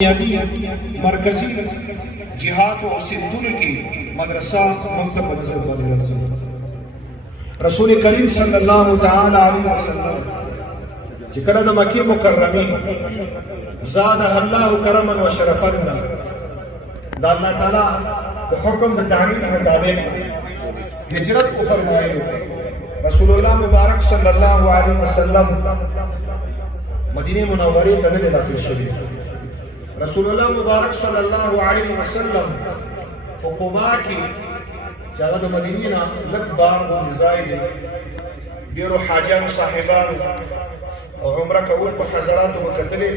بنیادی مرکزی جهاد و سنتونو کی مدرسہ مکتب نظر بدل رسول کریم صلی اللہ تعالی علیہ وسلم جکڑا دا مکی مکرمی زاد اللہ کرما و شرفا دا اللہ تعالی بحکم دا تعمیر مطابق ہجرت کو فرمائے رسول اللہ مبارک صلی اللہ علیہ وسلم مدینہ منوری تنل داخل شریف رسول اللہ مبارک صلی اللہ علیہ وسلم قبا کی جاگہ دا مدینینا لک بار و نزائی بیرو حاجان و صاحبان اور عمرہ قبول کو حضرات و مکتلے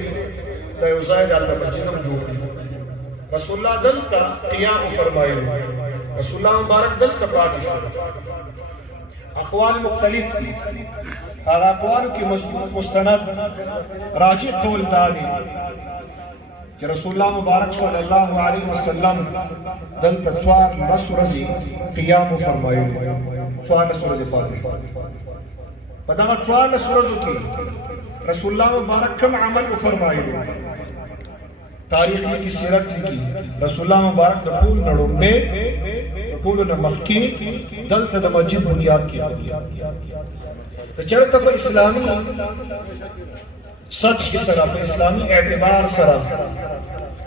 دا یوزائی دا مسجد مجھوڑی رسول اللہ دلتا قیام فرمائی رسول اللہ مبارک دلتا پاتی شد اقوال مختلف تھی اقوال کی مستند راجع قول داری کہ رسول اللہ مبارک صلی اللہ علیہ وسلم دلتا چوار لس رزی قیام فرمائے چوار لس رزی فاتح پداغا چوار لس رزو کی رسول اللہ مبارک کم عمل فرمائے تاریخ میں کی سیرت کی رسول اللہ مبارک دا پول نڑومے پول نمخی دلتا دا مسجد بنیاد کی چرتا پا اسلامی سطح کی صرف اسلامی اعتبار صرف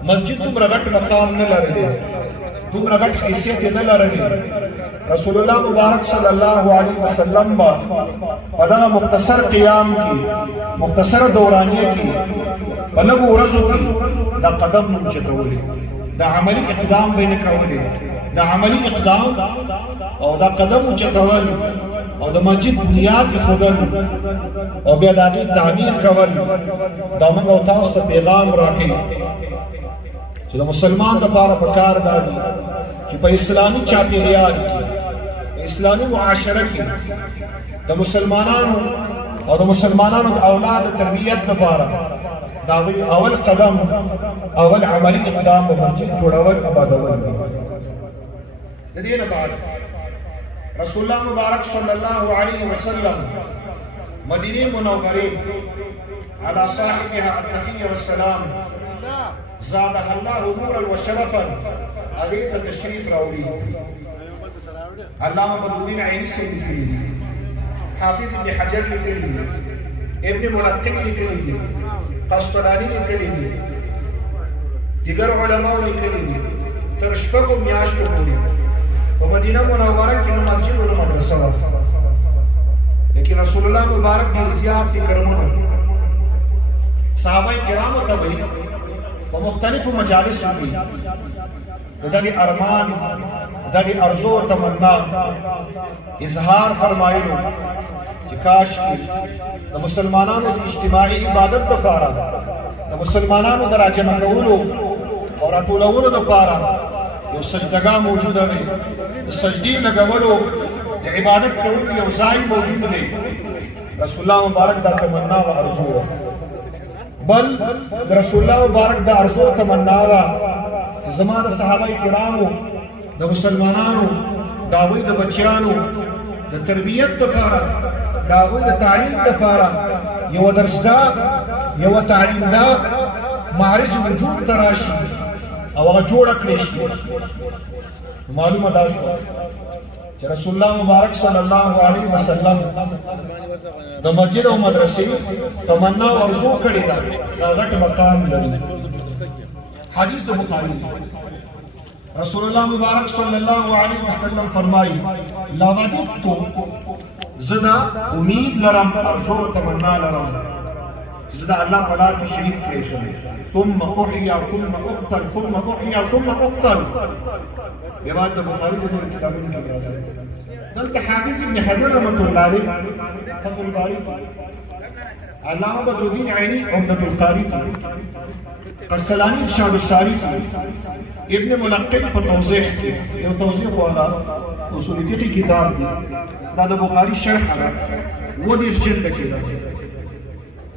مسجد تم رغٹ مقام نہ لرلے تم رغٹ حیثیت نہ لرلے رسول اللہ مبارک صلی اللہ علیہ وسلم بدا مختصر قیام کی مختصر دورانیہ کی بلغو رزو کی دا قدم نمچتولی دا عملی اقدام بینکولی دا عملی اقدام او دا قدم نمچتولی او دا مسجد بنیاد خودل او بیا داغی تعمیر کول دا منگ او تاست پیغام راکی چی دا مسلمان دا پارا پکار داری چی پا اسلامی چاپی ریال کی اسلامی معاشرہ کی دا مسلمانانو او دا مسلمانانو دا اولاد تربیت دا پارا داغی اول قدم اول عملی اقدام با مسجد جوڑاول ابادول دینا بعد رسول اللہ مبارک صلی اللہ علیہ وسلم مدینہ منوری علی صاحبها التحیہ والسلام زادہ اللہ نورا و شرفا اغیت تشریف راولی علامہ بدرالدین عینی سے لکلی حافظ ابن حجر لکلی ابن ملقن لکلی قسطلانی لکلی دیگر علماء لکلی ترشپک و میاش لکلی ومدینہ منورہ کی مسجد و مدرسہ لیکن رسول اللہ مبارک بھی زیاد فکر منو صحابہ کرام و طبعی و مختلف مجالس ہوئی داگی ارمان داگی ارزو و تمنا اظہار فرمائلو کہ کاش کی دا مسلمانانو دی اجتماعی عبادت دا پارا دا مسلمانانو دا راجع مکولو اور اطولونو دا پارا یو سجدگاہ موجود ہے سجدی لگولو عبادت کرو یو زائی موجود ہے رسول اللہ مبارک دا تمنا و ارزو بل رسول اللہ مبارک دا ارزو و تمنا و زمان دا صحابہ کرامو دا مسلمانانو داوی دا بچیانو دا تربیت دا پارا داوی دا تعلیم دا پارا یو درس دا یو تعلیم دا معرض وجود تراشی او اگا جوڑ اکلیشی معلوم داشتا کہ رسول اللہ مبارک صلی اللہ علیہ وسلم دا مسجد و مدرسی تمنا و ارزو کری دا غٹ مقام لری حدیث دا بخاری رسول اللہ مبارک صلی اللہ علیہ وسلم فرمائی لوددتو زدہ امید لرم ارزو تمنا لرم زدہ اللہ پڑا کی شہید کریشن ثم احیا ثم اقتل ثم احیا ثم اقتل یہ بات بخاری دنیا کتابوں کی بات ہے دلتا حافظ ابن حجر رحمت اللہ علیہ فتح الباری علامہ بدرالدین عینی عمدۃ القاری قسطلانی ارشاد الساری ابن ملقن پر توضیح کی یہ توضیح ہوا اصول فقہ کتاب دا بخاری شرح ہے وہ دیر جلد کے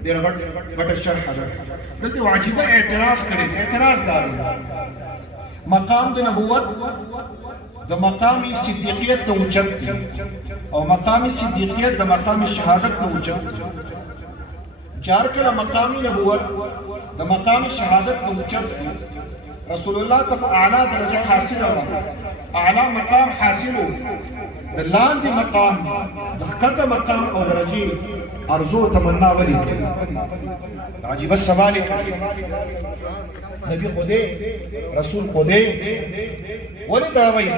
دیر غٹ شرح ہے دلتے وہ عجیبہ اعتراض کرے سے اعتراض دار مقام دا نبوت دا مقام صدیقیت دا وچت او مقام صدیقیت دا مقام شہادت دا وچت چار کله مقام نبوت د مقام شهادت په اوچت رسول الله ته اعلی درجه حاصله و اعلی مقام حاصله د لاندې مقام د ښکته مقام او درجه ارزو تمنا ولیکي عجیب سوال کوي نبی خدای رسول خدای ولې دا وایي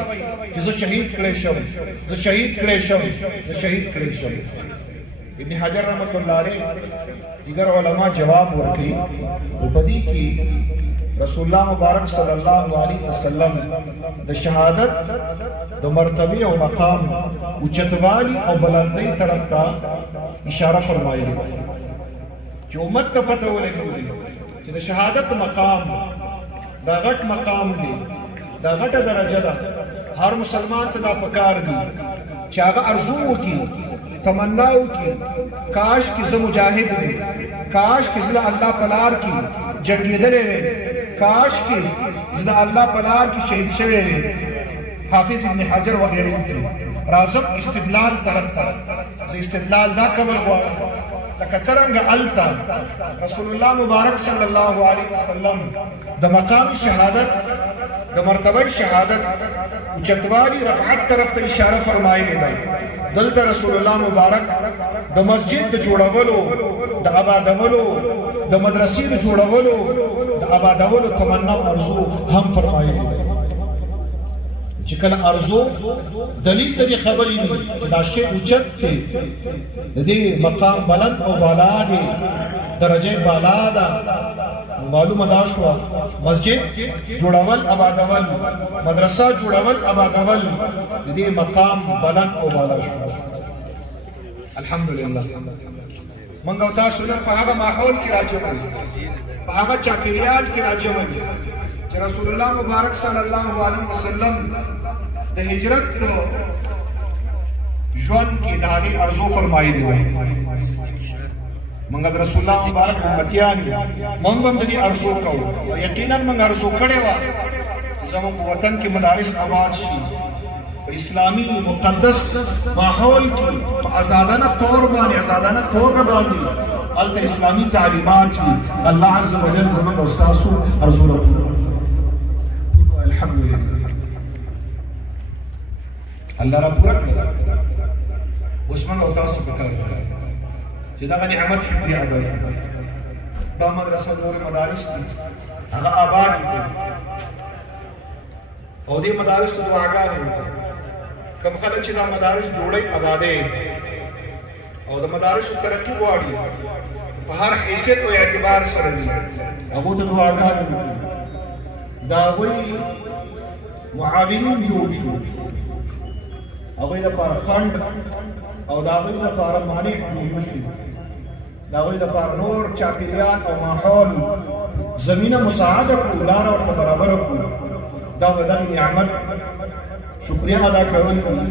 چې زه شهید کړی شم زه شهید کړی شم زه شهید کړی شم ابن حجر رحمت الله علیه دیگر علما جواب ورکړي په دې کې رسول الله مبارک صلی الله علیه وسلم د شهادت د مرتبه او مقام اوچتوالی او بلندۍ طرف ته اشاره فرمایلی چې امت ته پته ولګي چې د شهادت مقام دا غټ مقام دی دا غټه درجه ده هر مسلمان ته دا پکار دی چې هغه ارزو وکړي تمنا وکړي کاش کې زه مجاهد وي کاش کې زه الله په لار کې جنګېدلی وی کاش کې زه د الله په لار کې شهید شوی وی حافظ ابن حجر وغیره لیکلي راځم استدلال طرف ته زه استدلال دا کول غواړم لکه څرنګه هلته رسول الله مبارک صلی الله علیه وسلم د مقام شهادت د مرتبه شهادت اوچتوالي رفعت طرف ته اشاره فرمایلې ده دلته رسول الله مبارک د مسجد د جوړولو د آبادولو د مدرسې د جوړولو د آبادولو تمنا او ارزو هم فرمایلې ده چې کله ارزو دلیل د دې خبرې نه چې دا شی اوچت دی د دې مقام بلند او بالا دی درجه بالا ده معلومه دا شو مسجد جوړول آبادول مدرسه جوړول آبادول د دې مقام بلند او بالا شو الحمدلله موږ او تاسو له هغه ماحول کې راځو په هغه چاپیریال کې راځو چې رسول الله مبارک صلی الله علیه وسلم د هجرت په ژوند کې د هغې ارزو فرمایلې وه موږ د رسول الله مبارک امتیان یو موږ هم د دې ارزو کوو یقینا موږ ارزو کړې وه چې زموږ په وطن کې مدارس آباد شي په اسلامي مقدس ماحول کې په ازادانه طور باندې ازادانه توګه باندې هلته اسلامي تعلیمات وي الله عز وجل زموږ او ستاسو ارزو راکړو الحمدلله الله را پورا کړل اوس موږ او تاسو په کار چې دا نعمت شکریا ادا کړو دا مدرسه نور مدارس دي هغه آباد دي او دې مدارس ته دعاګانې وکړي کوم خلک چې دا مدارس جوړي آبادې او د مدارسو ترقي غواړي په هر حیثیت او اعتبار سره دي هغه ته دعاګانې وکړي دا وایي معاونین جوړ شو هغوی دپاره فنډ او د هغوی دپاره مانع جوړ شي د هغوی دپاره نور چاپیریال او ماحول زمینه مساعده کړو لاره ورته برابره کړو دا به دغې نعمت شکریه ادا کول وي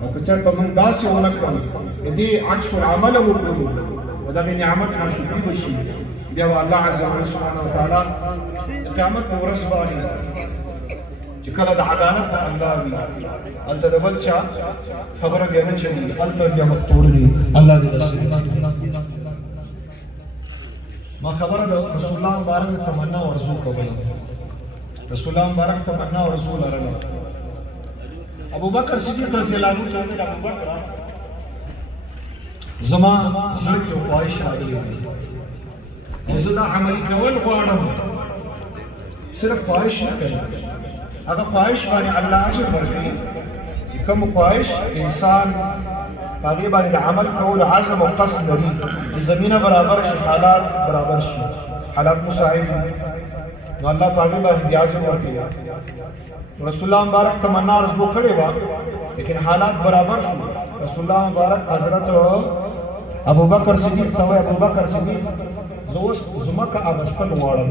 او که چېرته موږ داسې ونه کړو د دې عکس العمله وکړو د دغې نعمت ناشکري وشي بیا به الله عز وجل سبحانه وتعالی د قیامت په ورځ باندې چې کله د عدالت د الله وي هلته د بل چا خبره بیا نه چلي هلته بیا مختور وي الله دې داسې ما خبره د رسول الله مبارک د تمنا او ارزو کوله رسول الله مبارک تمنا او ارزو لرله ابو بکر صدیق رضی الله عنه ابو بکر زما زړه کې خواهش راغلی او زه دا عملي کول غواړم صرف خواهش نه کوي هغه خواهش باندې الله اجر ورکوي چې کوم خواهش انسان هغې باندې د عمل کولو عزم او قصد لري چې زمینه برابر شي حالات برابر شي حالات مساعد نو الله په هغې باندې بیا اجر ورکوي رسول الله مبارک تمنا ارزو کړې وه لیکن حالات برابر شو رسول الله مبارک حضرت ابو بکر صدیق ته وایي ابو بکر صدیق زه اوس ځمکه اغوستل غواړم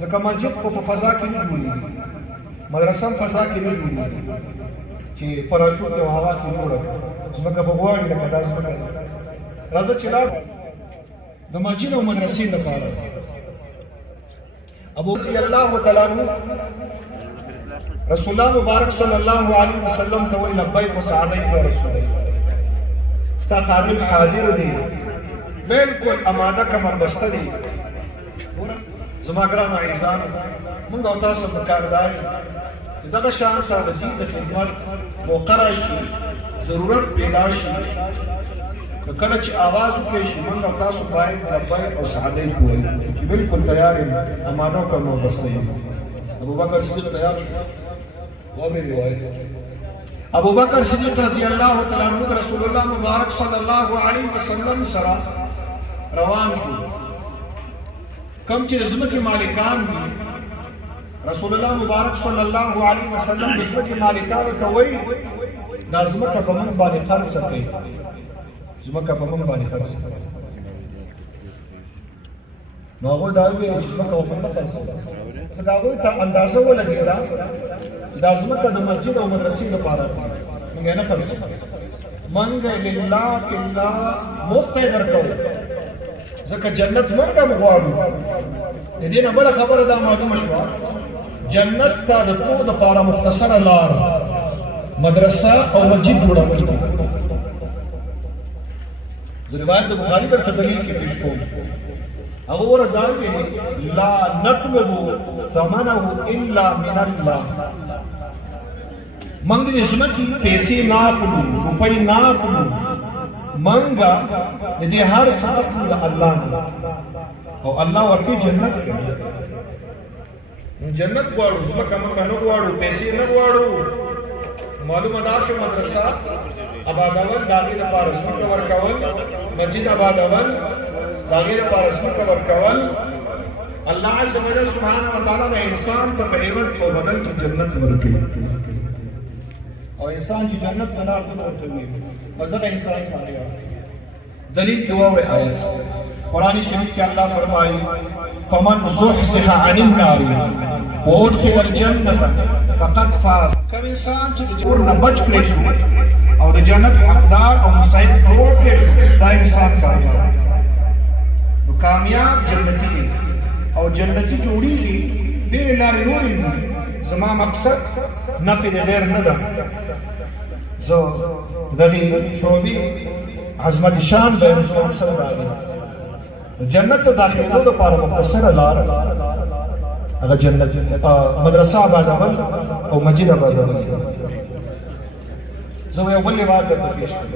ځکه مسجد خو په فضا کې نه جوړېږي مدرسه هم فضا کې نه جوړېږي چې پراشوټ او هوا کې جوړه کړه ځمکه خو غواړي لکه دا ځمکه ده راځه چې لاړ د مسجد او مدرسې لپاره ابو رضی الله تعالی عنہ رسول الله مبارک صلی الله علیه وسلم ته وایي لبیک وسعدیک یا رسول الله ستا خادم حاضر دی بالکل آماده کمر بسته دي. زما ګرانو عزیزانو، موږ او تاسو په کار دی دغه شان ته د دین د خدمت موقع راشي، ضرورت پیدا شي، نو کله چې آواز وکړي شي موږ او تاسو باید لبیک او سعدیک ووایو چې بالکل تیار یم، آماده او کمر بسته یم. ابوبکر صدیق تیار شو. وابه روایت ابو بکر صدیق رضی اللہ تعالی عنہ رسول اللہ مبارک صلی اللہ علیہ وسلم سره روان شو. کم چې زمکه مالکان دي رسول الله مبارک صلی الله علیه وسلم زمکه مالکان ته وایي دا زمکه په من باندې خرڅ کړي، زمکه په من باندې خرڅ کړي. نو هغه دا ویل چې زمکه په من خرڅ کړي. څنګه هغه ته اندازه ولګیدا دا زمکه د مسجد او مدرسې لپاره موږ نه خرڅ کړو، موږ لله فی الله مفت درکو، ځکه جنت موږ هم غواړو. د دې نه بله خبره دا معلومه شوه جنت ته د تلو دپاره مختصره لار مدرسه او مسجد جوړول. زه روایت د بخاري درته دلیل کې پیش کوم. هغه وره دا ویلي لا نطلب ثمنه الا من الله، موږ د ځمکې پیسې نه اخلو، روپۍ نه اخلو، موږ د دې هر څه اخلو د الله نه، او الله ورکوي جنت کوي. جنت غواړو، ځمکه موږ نه غواړو، پیسې نه غواړو. معلومه دا شو مدرسه آبادول د هغې دپاره ځمکه ورکول، مسجد آبادول د هغې دپاره ځمکه ورکول. الله عز وجل سبحانه وتعالی د انسان ته په عوض او بدل کې جنت ورکوي، او انسان چې جنت ته لار څنګه ورکوي بس دغه انسان کامیاب. دلیل کې واورئ آیت قرآن شریف کې الله فرمایي فمن زحزح عن النار وادخل الجنة فقد فاز. کوم انسان چې د اور نه بچ کړی شو او د جنت حقدار او مستحق ته وکړی شو دا انسان کامیاب. نو کامیاب جنتي دی او جنتي جوړیږي ډېرې لارې نورې دي. زما مقصد نفي د غیر نه ده، زه د دې شعبې عظمت شان بیان زما مقصد دا دی. جنت ته داخلېدو دپاره مختصره لار هغه جنت مدرسه آبادول او مسجد آبادول. زه یو بل روایت درته پیش کړم،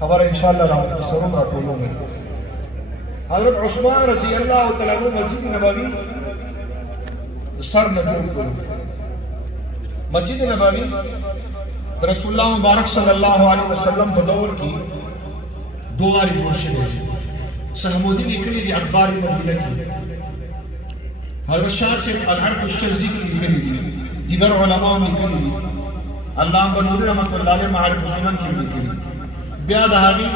خبره انشاءالله را مختصروم را ټولوم. حضرت عثمان رضی الله تعالی عنہ مسجد نبوي سر نه جوړ کړو. مسجد نبوي رسول الله مبارک صلی الله علیه وسلم په دور کې دوه جوړ شوی. سهمودی لیکلي دي اخبار مدینه کې، حضرت شاسم الحرف الشاذلي کې لیکلي دي، دیگر علما هم لیکلي دي، علامه بنوري رحمت الله علیه معارف السنن کې لیکلي. بیا د هغې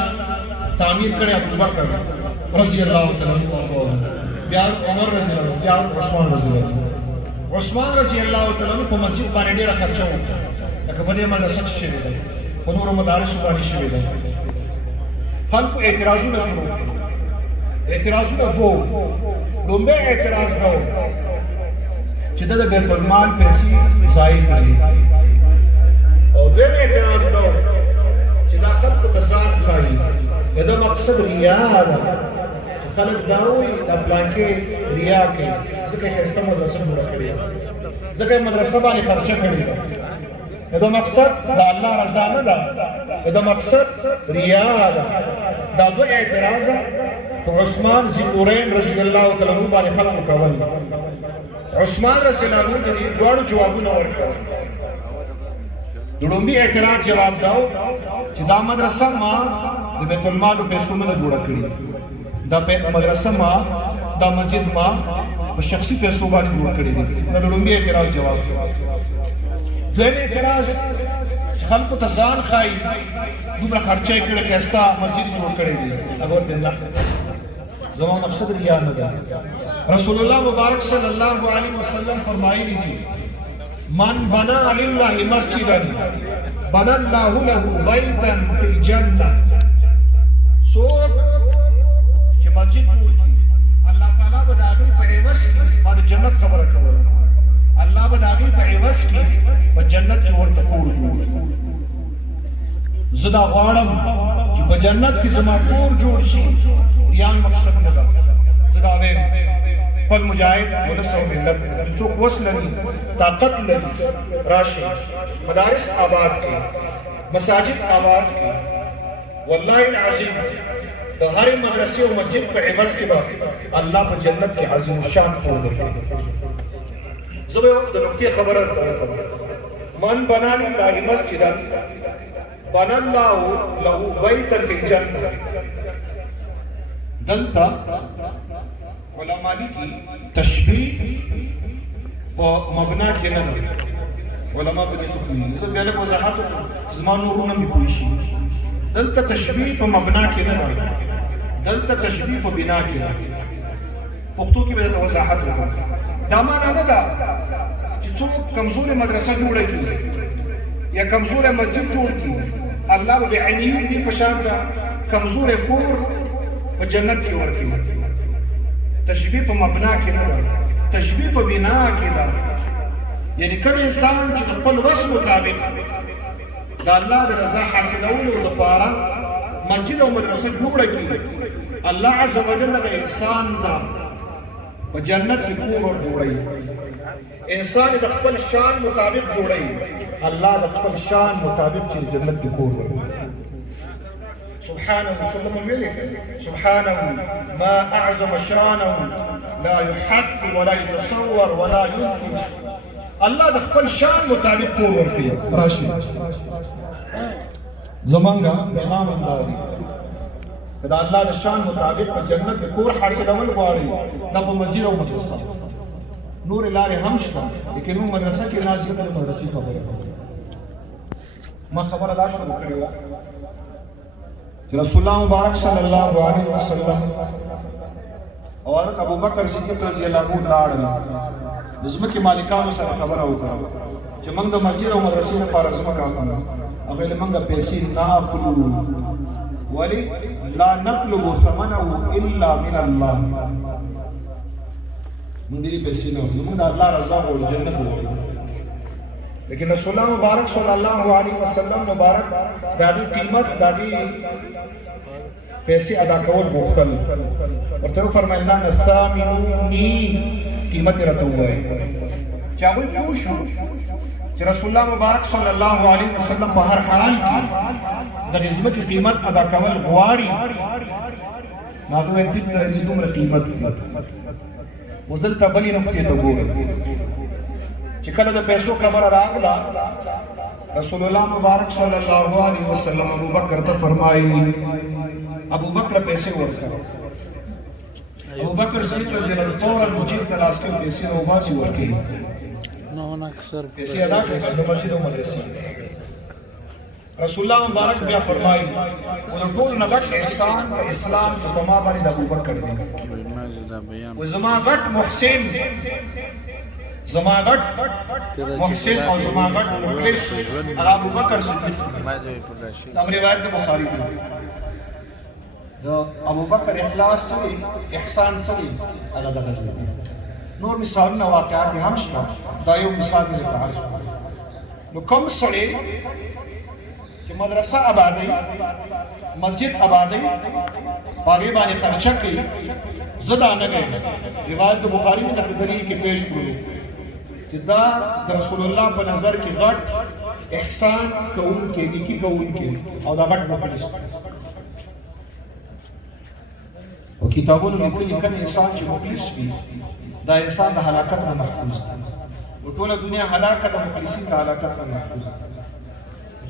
تعمیر کړی ابوبکر رضی الله تعالی عنہ، بیا عمر رضی الله عنہ، بیا عثمان رضی الله عنہ. عثمان رضی الله تعالی عنہ په مسجد باندې ډېره خرچه وکړه، لکه په دې مدرسه کې شوې ده، په نورو مدارسو باندې شوې ده. خلکو اعتراضونه شروع کړل. اعتراضونه دوه، لومبی اعتراض دا و چې د بیت المال پیسې ضایع کړي، او دویم اعتراض دا و چې دا خلکو ته ځان ښایي. د ده مقصد ریا ده چې خلک دا وایي دا پلانکې ریا کوي، ځکه یې ښایسته مدرسه جوړه کړې ده، ځکه یې مدرسه باندې خرچه کړې ده. د ده مقصد د الله رضا نه ده، د ده مقصد ریا ده. دا دوه اعتراضه عثمان ذی النورین رضی الله تعالی عنہ باندې خلکو کول. عثمان رضی الله عنہ د دې دواړو جوابونه ورکړل. د لومبي اعتراض جواب دا و چې دا مدرسه ما د بیت المالو پیسو نه جوړه کړې، دا مدرسه ما دا مسجد ما په شخصي پیسو باندې جوړ کړې دي. دا د لومبي اعتراض جواب شو. دویم اعتراض چې خلکو ته ځان ښایي، دومره خرچه یې کړې، ښایسته مسجد جوړ کړی دی. هغه ورته نه، زما مقصد ریا نه ده. رسول الله مبارک صلی الله علیه وسلم فرمایلی دي من بنا لله مسجدا بنا الله له بیتا فی الجنه. څوک چې مسجد جوړ کړي الله تعالی به د هغې په عوض کې، ما د جنت خبره کوله، الله به د هغې په عوض کې په جنت کې ورته کور جوړ کړي. زه دا غواړم چې په جنت کې زما کور جوړ شي ریان مقصد نه ده زه دا وایم خپل مجاهد ولس او ملت څوک وس لري طاقت لري راشي مدارس آباد کړي مساجد آباد کړي والله العظیم د هرې مدرسې او مسجد په عوض کې به الله په جنت کې عظیم الشان کور درکړي زه به د نقطې خبره درته من بنا لله مسجدا بنا الله له بیتا فی الجنه دلتا علماء کی تشبیه په مبنا کې نه ده علماء به دې کوي زه بیا له وضاحت زمانو ورونه می کوی شي دلته تشبیه په مبنا کې نه ده دلته تشبیه په بنا کې ده پښتو کې به د وضاحت وکړم دا معنا نه ده چې څوک کمزورې مدرسه جوړه کړي یا کمزورې مسجد جوړ کړي الله به عیني دې په شان ده کمزورې کور په جنت کې ورکړي تشبیه په مبنا کې نه ده تشبیه په بنا کې ده یعنی کوم انسان چې خپل وس مطابق د الله د رضا حاصلولو لپاره مسجد او مدرسه جوړه کړي الله عز وجل د انسان ته په جنت کې کور جوړوي انسان د خپل شان مطابق جوړوي الله د خپل شان مطابق چې جنت کې کور ورکړي سبحانه سبحانه ما أعظم شانه لا يحق ولا يتصور ولا يمكن الله د خپل شان مطابق کور ورکړي راشي زمانګه امام انداري دا الله د شان مطابق په جنت کې کور حاصلول غواړي دا په مسجد او مدرسه نور لارې هم شته لیکن موږ مدرسه کې نازل د مدرسې خبره ما خبره دا شروع کړې وه رسول الله مبارک صلی الله علیه وسلم او حضرت ابوبکر صدیق رضی الله عنه لاړل د ځمکې مالکانو سره خبره وکړه چې موږ د مسجد او مدرسې لپاره ځمکه اخلو هغه له موږ پیسې نه اخلو ولی لا نطلب ثمنه الا من الله موږ دې پیسې نه اخلو موږ د الله رضا او جنت غواړو لیکن رسول الله مبارک صلی الله علیه وسلم مبارک دادی قیمت دادی پیسې ادا کول غوښتل ورته فرمایل نه ثامنونی قیمت راته وایي چې هغوی پوه شو چې رسول الله مبارک صلی الله علیه وسلم په هر حال کې د ځمکې قیمت ادا کول غواړي هغه وایي ټیک دی دومره قیمت دی اوس دلته بلې نقطې ته ګورئ چې کله د پیسو خبره راغله رسول الله مبارک صلی الله علیه وسلم ابو بکر ته فرمایي ابو بکر پیسې ورکړه ابو بکر صدیق رضی الله عنه فورا مسجد ته لاس کې پیسې وباسي ورکړي نو اکثر پیسې ادا کړې د مسجد او مدرسې رسول الله مبارک بیا فرمایي او ټول نه غټ احسان په اسلام کې په ما باندې د ابو بکر دی او زما غټ محسن زما غټ محسن او زما غټ مخلص ابو بکر صدیق دا روایت د بخاری دی د ابو بکر اخلاص سره احسان سره هغه دغه نور مثالونه واقعات هم شته دا یو مثال مې عرض کړ نو کوم سړی چې مدرسه آبادی مسجد آبادی هغه باندې خرچه کوي زدا نه کوي روایت د بخاری میں د دلیل کې پیش کړو چې دا د رسول الله په نظر کې غټ احسان کوونکی نیکی کوونکی او دا غټ مخلص او کتابونو لیکلي کوم انسان چې مخلص وي دا انسان د هلاکت نه محفوظ دی او ټوله دنیا هلاکت د مخلصین د هلاکت نه محفوظ دی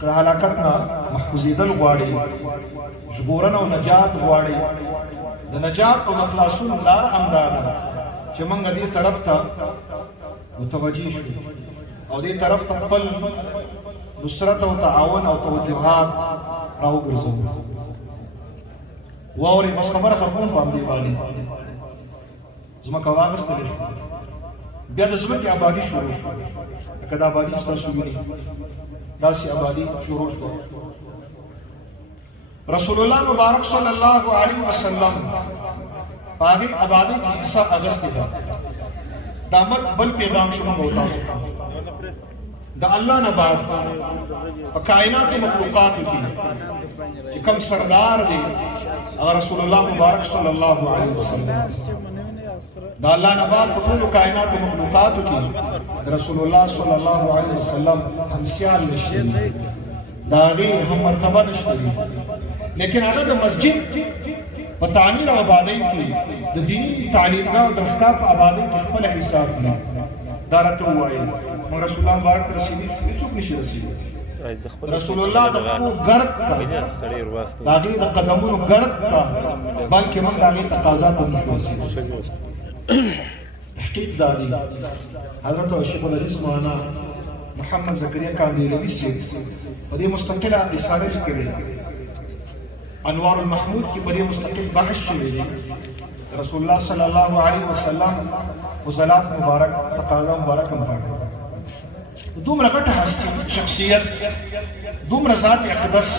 که هلاکت نه محفوظېدل غواړي ژغورنه او نجات غواړي د نجات او د خلاصون لار همدا ده چې موږ دې طرف ته متوجه شو او دې طرف ته خپل نصرت او تعاون او توجهات راوګرځو واوري بس خبره ختمه باندې باندې زمکه واغستل بیا د زمکه آبادی شروع شو کله آبادی تاسو وینئ داسې آبادی شروع شو رسول الله مبارک صلی الله علیه وسلم باندې آبادی کې حصہ اغسطی ده دامت بل پیغام شما تاسو د الله نه بعد په کائنات مخلوقات کې چې کوم سردار دی هغه رسول الله مبارک صلی الله علیه وسلم دا الله نه بعد په ټولو کائناتو مخلوقاتو کې رسول الله صلی الله علیه وسلم همسیال نشته دا هغې هم مرتبه نشته لیکن هغه د مسجد په تعمیر او آبادۍ کې د دیني تعلیمګاه او درسګاه په آبادۍ کې خپل حساب دی دا راته ووایي موږ رسول الله مبارک ته رسېدي هېڅوک نشي رسېدلی رسول الله د خپلو ګرد ته د هغې د قدمونو ګرد ته بلکې موږ د هغې تقاضا ته نشو رسېدلی تحقیق دا دی حضرت شیخ الحدیث مولانا محمد زکریا کاندیلوي صاحب په دې مستقله رساله لیکلې انوار المحمود کې په دې مستقل بحث شوی دی رسول الله صلی الله علیه وسلم فضلات مبارک تقاضا مبارک هم پاکه دومره غټه هستی شخصیت دومره ذات اقدس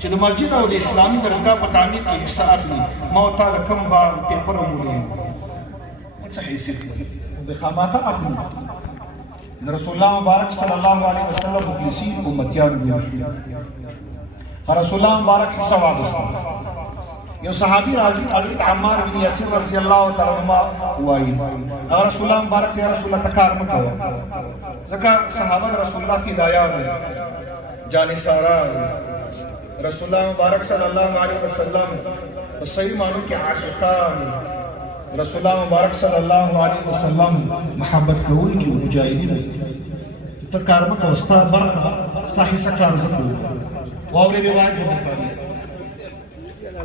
چې د مسجد او د اسلامي درسګاه په تعمیر کې حصه اخلي ما او تا د کوم باغ پیپر ومولې څه حیثیت د خاماته اخلي رسول الله مبارک صلی الله علیه وسلم مخلصین امتیان دی رسول الله مبارک حصہ واغسته یو صحابي راضي حضرت عمار بن یاسر رضی الله تعالی عنہ وایي رسول الله مبارک یا رسول الله تکار مکو ځکه صحابه رسول الله فدایان جانثاران رسول الله مبارک صلی الله علیه وسلم په صحیح معنی کې عاشقان رسول الله مبارک صلی الله علیه وسلم محبت کوونکي مجاهدین تکار مکو استا برخه صحیح سکار زکو واوري روایت د بخاری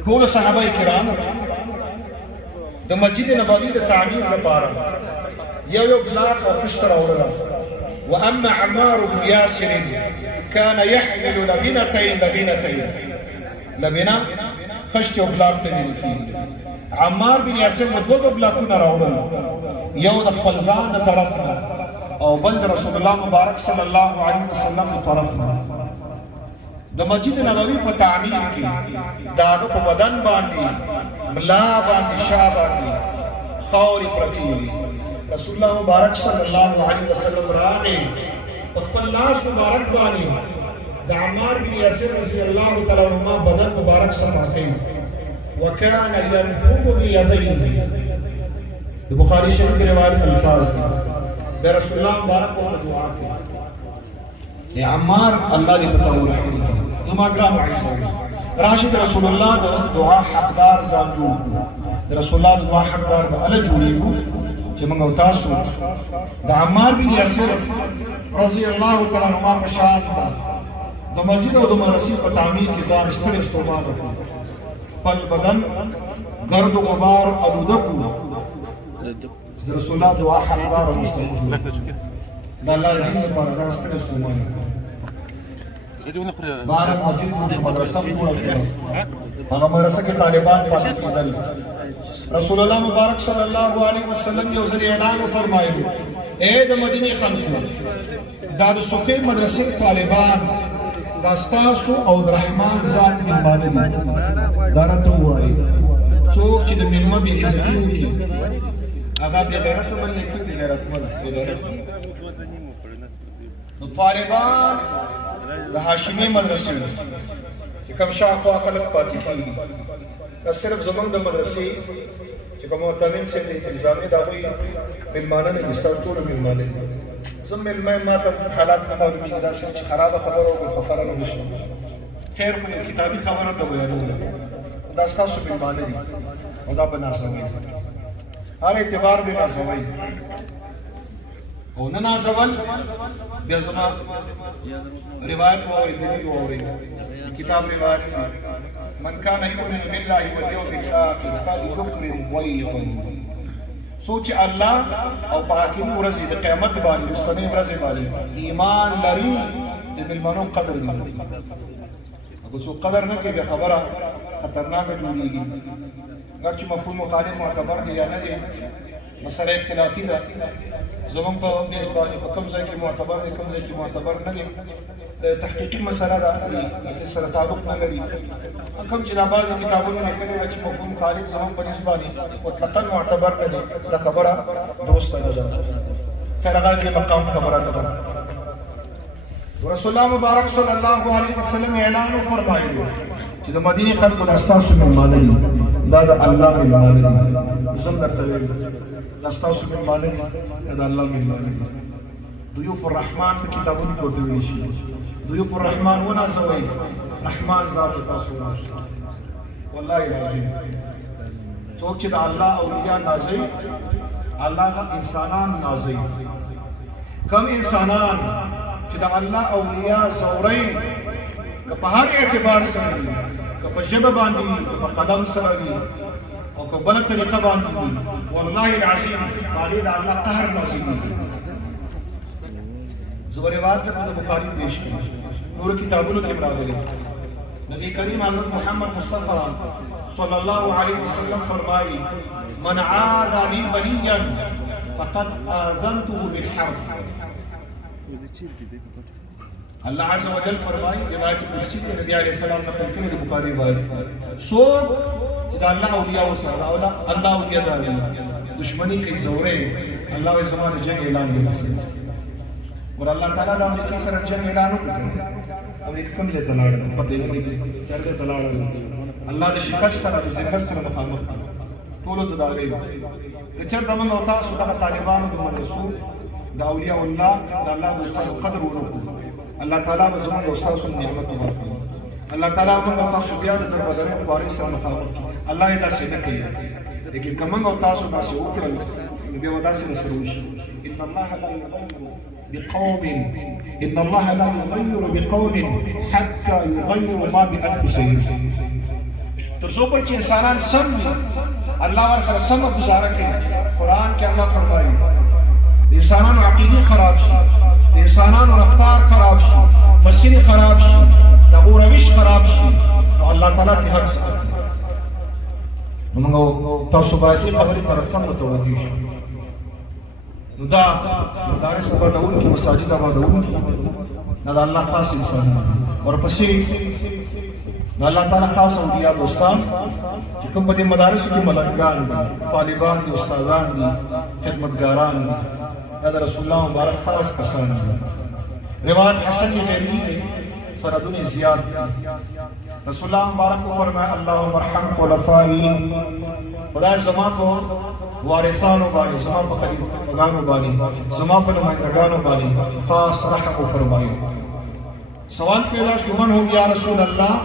ټول صحابه کرام د مسجد نبوي د تعمیر لپاره یو بلاک او خشت راوړل واما عمار بن ياسر كان يحمل لبنتين لبنه خشت او بلاک ته لیکي عمار بن ياسر مدوه بلاکونه راوړل یو د خپل ځان د طرفنا او بل رسول الله مبارک صلی الله علیه وسلم د طرفنا د مسجد نبوي په تعمیر کې داغه په بدن باندې ملا باندې شا باندې خاورې پرتې وي رسول الله مبارک صلی الله علیه وسلم راغی په خپل لاس مبارک باندې د عمار بن یاسر رضی الله تعالی عنہ بدن مبارک صفا کوي وكان ينفض بيديه د بخاری شریف کې روایت الفاظ د رسول الله مبارک په دعا کې يا عمار الله دې په تو رحم زما ګرام عیسی راشد رسول الله د دعا حقدار ځان جوړ د رسول الله د دعا حقدار به الله جوړیږو چې موږ تاسو د عمار بن یاسر رضی الله تعالی عنہ په شان د مسجد او د مدرسې په تعمیر کې ځان ستړي استعمال وکړي خپل بدن گرد و غبار آلوده کو د رسول الله دعا حقدار او مستحق د الله دین لپاره ځان ستړي استعمال بار مسجد د مدرسه جوړه کړه هغه مدرسه کې طالبان پاتې کېدل رسول الله مبارک صلی الله علیه وسلم یو ځل اعلان فرمایلی اے د مدینه خلکو دا د صوفي مدرسې طالبان دا ستاسو او د رحمان ذات مېلمانه دي دا راته ووایي څوک چې د مېلمه بې عزتي وکړي هغه بې غیرته بل نه کړي بې غیرتمن نو طالبان د هاشمي مدرسې چې کوم شاوخوا خلک پاتې کېږي دا صرف زموږ د مدرسې چې کوم معتمد صاحب د التزامي د هغوی مېلمانه نه دي ستاسو ټولو مېلمانه دي زه مېلمه ما ته حالات نه معلومېږي داسې چې خرابه خبره او خفره نه وشي خیر خو یو کتابي خبره ته بیانوله دا ستاسو مېلمانه دي او دا به نازوي هر اعتبار به نازوي او نه نازول بیا زما روایت واورئ دلیل واورئ کتاب روایت من كان يؤمن بالله واليوم الآخر فليكرم ضيفا سوچ الله او پاکي ورځي د قیامت باندې مستنی ورځي باندې ایمان لري د ملمنو قدر دی او څو قدر نه کوي خبره خطرناکه جوړیږي اگر چې مفهوم مخالف معتبر دی یا نه دی مسله اختلافي ده زمون په نسبت په کوم ځای کې معتبر دی کوم ځای کې معتبر نه دی تحقیقي مسله ده چې سره تعلق نه لري کوم چې د بعضو کتابونو لیکلي ده چې مفهوم مخالف زمون په نسبت مطلقاً معتبر نه دی دا خبره درسته نه ده خیر هغه کې مقام خبره نه ده رسول الله مبارک صلی الله علیه وسلم اعلان فرمایلی چې د مدینه خلکو د استاسو مېلمانه دي دا د الله مېلمانه دي زم درته ویل د استاسو مېلمانه دي دا د الله مېلمانه دي ضيوف الرحمن په کتابونو کې ورته ویل شي ضيوف الرحمن ونازوي رحمان ذات تاسو والله العظیم څوک چې د الله اولیاء نازي الله غ انسانان نازي کم انسانان چې د الله اولیاء زوري که په هر اعتبار سره دي که په ژبه باندې دي که په قدم سره دي او که بله طریقه باندې دي والله العظیم باندې د الله قهر نازل دي زه روایت درته د بخاري پیش کړم نور کتابونو کې راغلي نبی کریم حضرت محمد مصطفی صلی الله علیه وسلم فرمایي من عاد لي وليا فقد آذنته بالحرب الله عز وجل فرمایي روایت قدسی کې نبی علیہ السلام نقل کړی د بخاری روایت څوک چې د الله اولیاء وسره الله اولیاء داري دشمنی کوي زوره الله یې زمانه جنگ اعلان وکړي ور الله تعالی د امریکا سره جنگ اعلان وکړي امریکا کوم ځای ته لاړ پته یې نه لګي چیرته ته لاړ الله د شکست سره د ذلت سره مخامخ ټول ته داغي که چېرته موږ او تاسو د طالبانو د مدرسو د اولیاء الله د الله دوستانو قدر ورکړو الله تعالی به زموږ او تاسو نعمت ورکړي الله تعالی موږ او تاسو بیا د بدرې خواري سره مخامخ الله یې داسې نه کوي لیکن که موږ او تاسو داسې وکړل نو بیا به داسې سره وشي ان الله لا يغير بقوم حتى يغيروا ما بانفسهم تر څو پر چې انسانان سم الله ورسره سم گزاره کوي قرآن کې الله فرمایي د انسانانو عقیده خراب شي د انسانانو رفتار خراب شي مسیر خراب شي د روش خراب شي الله تعالی ته هر څه نو موږ تاسو باید خبرې طرف ته متوجه شو نو دا مدارس آبادون کې مساجد آبادون کې دا د الله خاص انسانان ورپسې د الله تعالی خاص اولیاء دوستان چې کوم په دې مدارسو کې ملنګان دي طالبان دي استادان دي خدمتګاران دي دا د رسول الله مبارک خاص کسان دي روایت حسن غیری دی سندونه زیات دي رسول الله مبارک فرمایا اللهم ارحم خلفائي خدای زما په وارثانو باندې زما په خلیفګانو باندې زما په نمائندګانو باندې خاص رحم فرمایي سوال پیدا شو من هم یا رسول الله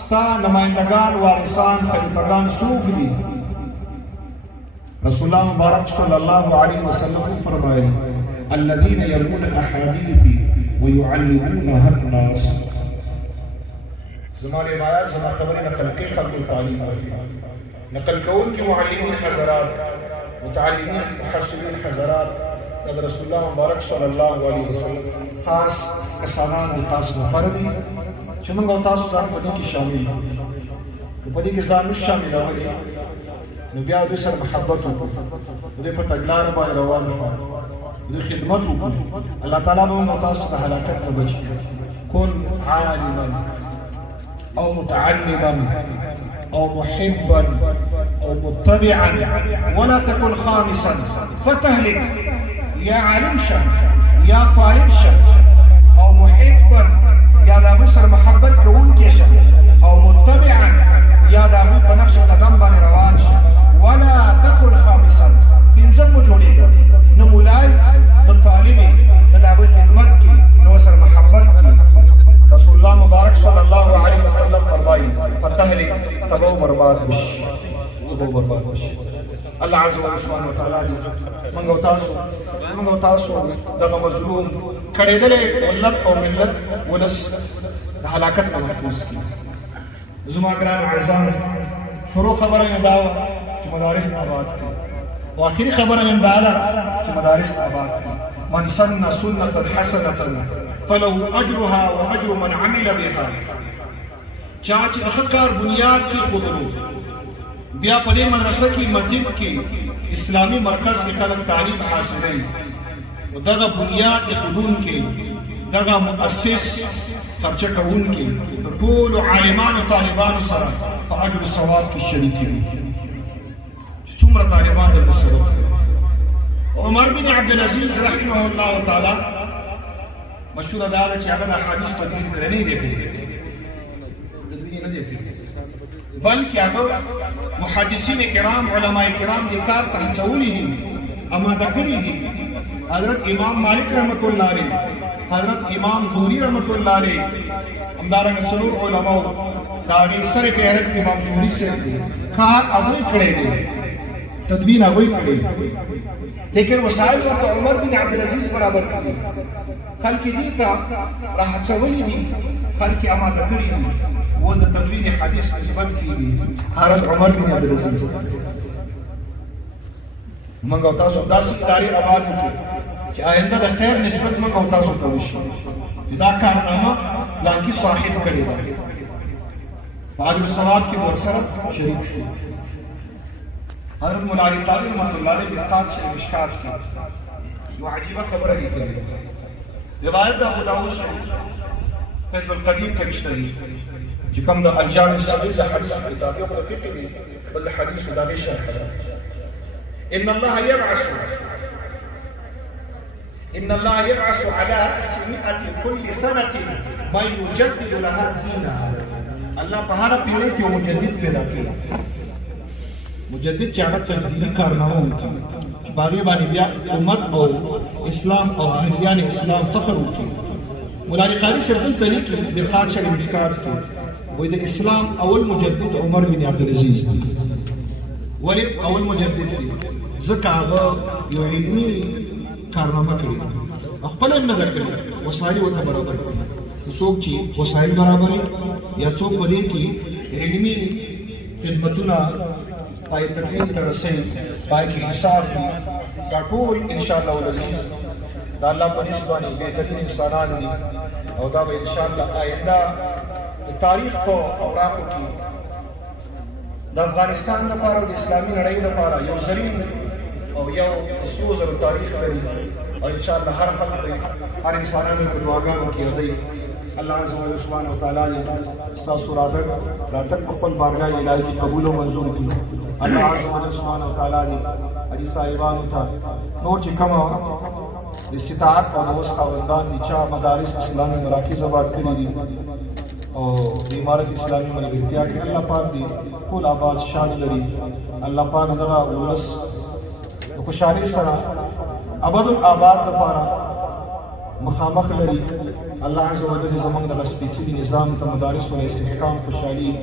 ستا نمائندگان وارثان خلیفگان څوک دي رسول الله مبارک صلی الله علیه وسلم فرمایي الذين يروون احاديثي ويعلمونها الناس زمانه روایت زما خبرې نقل کوي خلکو تعلیم ورکړي نقل کوونکي معلمین حضرات متعلمین محصلین حضرات دا رسول الله مبارک صلی الله علیه وسلم خاص کسانان دي خاص نفر دي چې موږ او تاسو ځان په دې کې شامل یو که په دې کې ځان نشو شاملولی نو بیا دوی سره محبت وکړو دوی په تګلاره باندې روان شو دوی خدمت وکړو الله تعالی به موږ او تاسو د هلاکت نه بچ کړي کن عالما او متعلما او محبا او متبعا ولا تكن خامسا فتهلك يا عالم شه يا طالب شه او محبا يا داغو سر محبت کوونکی شه او متبعا يا داغو په نقش قدم باندې روان شه ولا تكن خامسا پنځم مو جوړیږي نو مولای د طالبي د داغو خدمت کی نو سر محبت کی رسول الله مبارک صلی الله علیه وسلم فرمایي فتهلك تبو برباد بش تبو برباد بش الله عز وجل سبحانه وتعالى منغو تاسو دغه مظلوم کړهدلې ولت او ملت ولس د هلاکت نه محفوظ کړي زما ګران اعزام شروع خبره نه دا چې مدارس آباد کړي او اخري خبره نه دا چې مدارس آباد کړي من سن سنة حسنة فله اجرها واجر من عمل بها چا چې اخکار بنیاد کې خودلو بیا په دې مدرسه کې مسجد کې اسلامی مرکز کې خلک تعلیم حاصلوي او دغه بنیاد خودون کې دغه مؤسس خرچه کوونکي ټول عالمانو طالبانو سره په اجر ثواب کې شریک دي څومره طالبان د سبب عمر بن عبد العزيز رحمه الله تعالی مشهور دا ده چې هغه د حدیث تدوین کړی نه دی کړی تدوین نه دی کړی بلکې هغه محدثین کرام علماء کرام دې کار ته هڅولي دي اماده کړي دي حضرت امام مالک رحمت الله علیه حضرت امام زهری رحمت الله علیه همدارنګه څلور علماء دا غي سره فهرست امام زهری سے کار هغه کړی دی تدوین هغه کړی لیکن وسائل ورته عمر بن عبدالعزیز برابر کړي خلق دي ته راهڅولي دي خلق اماده کړي دي و د تدوین حدیث نسبت کیږي حضرت عمر بن عبدالعزیز موږ او تاسو داسې ادارې آباد وکړو چې آینده د خیر نسبت موږ او تاسو ته وشي دا کارنامه لاکي صاحب کړی دی اجر ثواب کې ورسره شریک شو حضرت مولا علی قاری رحمۃ اللہ علیہ بقات سے مشکات کی یو عجیبه خبره لیکلې روایت د ابو داؤد شریف فیض القدیر کې مشتري چې کوم د الجامع الصغیر د حدیث کتاب یو د فقه دی بل د حدیث د شرح ان الله يبعث على رأس 100 كل سنة ما يجدد لها دينها الله په هر پیړۍ کې مجدد پیدا کوي مجدد چې هغه تجدیدي کارنامه وکړي چې باغې باندې بیا امت او اسلام او اهلیان اسلام فخر وکړي مولا علی قاری صاحب دلته لیکي د خاص شری مشکات کې وایي د اسلام اول مجدد عمر بن عبدالعزیز دی ولی اول مجدد دی ځکه هغه یو علمي کارنامه کړې خپل نه ده کړې وسایل ورته برابر کړي څوک چې وسایل برابر یا څوک په دې کې علمي خدمتونه پای تکمیل ته رسوي پای کې حساب دا ټول ان شاء الله العزیز دا الله په نسبت بهترین انسانان دي او دا به ان شاء الله آینده تاریخ په اوراقو کې د افغانستان لپاره او د اسلامي نړۍ لپاره یو زرین او یو سرو زرو تاریخ لري او ان شاء الله هر خلک هر انسانانو په دعاګانو کې یادوي الله عز وجل سبحانه وتعالى استاسو راتک خپل بارگاہ الہی کی قبول و منظور کی الله عز وجل سبحانه وتعالى اجي صاحبانو ته نور چې کوم د استطاعت او د وسع خاوندان دي چې مدارس اسلامي مراکز آباد کړي دي او د امارت اسلامي ملګرتیا کې الله پاک دې ټول آباد شان لري الله پاک دغه ولس خوشحالي سره ابد الآباد لپاره مخامخ لري الله عز وجل زمونږ د سپېڅلي نظام ته مدارس او استحکام خوشحالي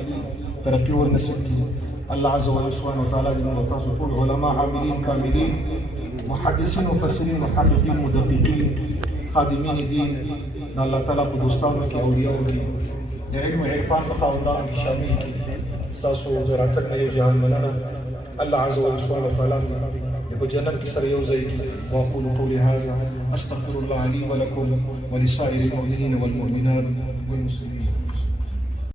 ترقي ورنصیب کړي الله عز وجل سبحانه وتعالى زموږ تاسو ټول علما عاملین کاملین محدثین مفسرین محققین مدققین خادمین دین د الله تعالی په دوستانو کې اولیاء کې د علم او عرفان په خاوندانو کې شامل کړي تاسو زراعت نه یو جهان مننه الله عز وجل سبحانه وتعالى بجنة سر يوزيك وأقول قولي هذا أستغفر الله لي ولكم ولسائر المؤمنين والمؤمنات والمسلمين